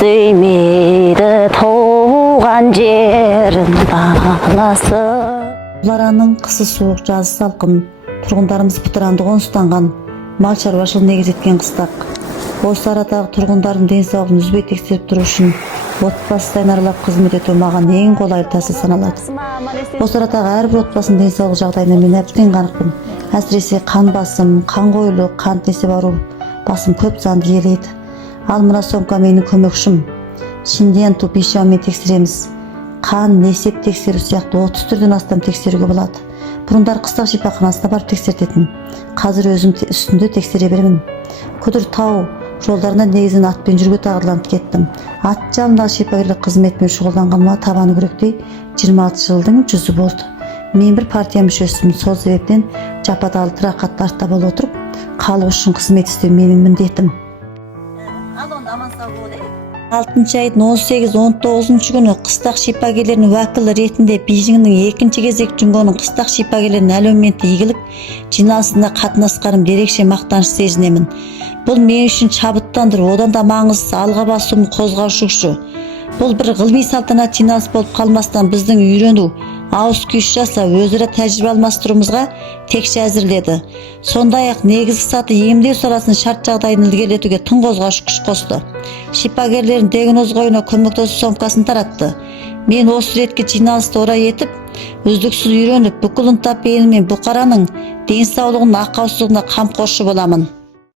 сүймейді туған жерін баласы. Бұлараның қысы суық, жазы салқын, тұрғындарымыз пытыранды қоныстанған, мал шаруашылығын негіз еткен қыстақ. Осы арадағы тұрғындардың денсаулығын үзбей тексеріп тұру үшін отбасы сайын аралап қызмет ету маған ең қолайлы тәсіл саналады. Осы арадағы әрбір отбасының денсаулық жағдайына мен әбден қанықпын. Әсіресе қан басым, қан қоюлық, қан несеп ару басым көп занды елейді. Ал мына сомка менің көмекшім. Шиндианту пишаумен тексереміз. Қан, несеп тексеру сияқты 30 түрден астам тексеруге болады. Бұрындар қыстақ шипаханасына барып тексертетін. Қазір өзім үстінде тексере беремін. Күдір тау жолдарына негізін атпен жүруге тағдыланып кеттім. Ат жалындағы шипагерлік қызметімен шұғылданғаныма табаны күректей 26 жылдың жүзі болды. Мен бір партия мүшесімін, сол себептен жападалы тұрақатты артта болып отырып, халық үшін қызмет істеу менің міндетім. 6 айдың 18-19 күні қыстақ шипагерлерінің уәкілі ретінде Бейжіңнің екінші кезек жүнгонның қыстақ шипагерлерінің әлеуметті игілік жиналысында қатынасқаным ерекше мақтаныш сезінемін. Бұл мен үшін шабыттандыру, одан да маңыздысы алға басуымның қозғаушы күші. Бұл бір ғылыми салтанат жиналыс болып қалмастан біздің үйрену, ауыз күйіс жасау, өзара тәжірибе алмастыруымызға текше әзірледі. Сондай-ақ негізгі саты емдеу саласын шарт жағдайын ілгерілетуге тың қозғаушы күш қосты. Шипагерлердің диагноз қоюына көмектесу сомкасын таратты. Мен осы ретке жиналысты орай етіп, үздіксіз үйреніп, бүкіл ынта-пейіліммен бұқараның денсаулығының ақаусыздығына қамқоршы боламын.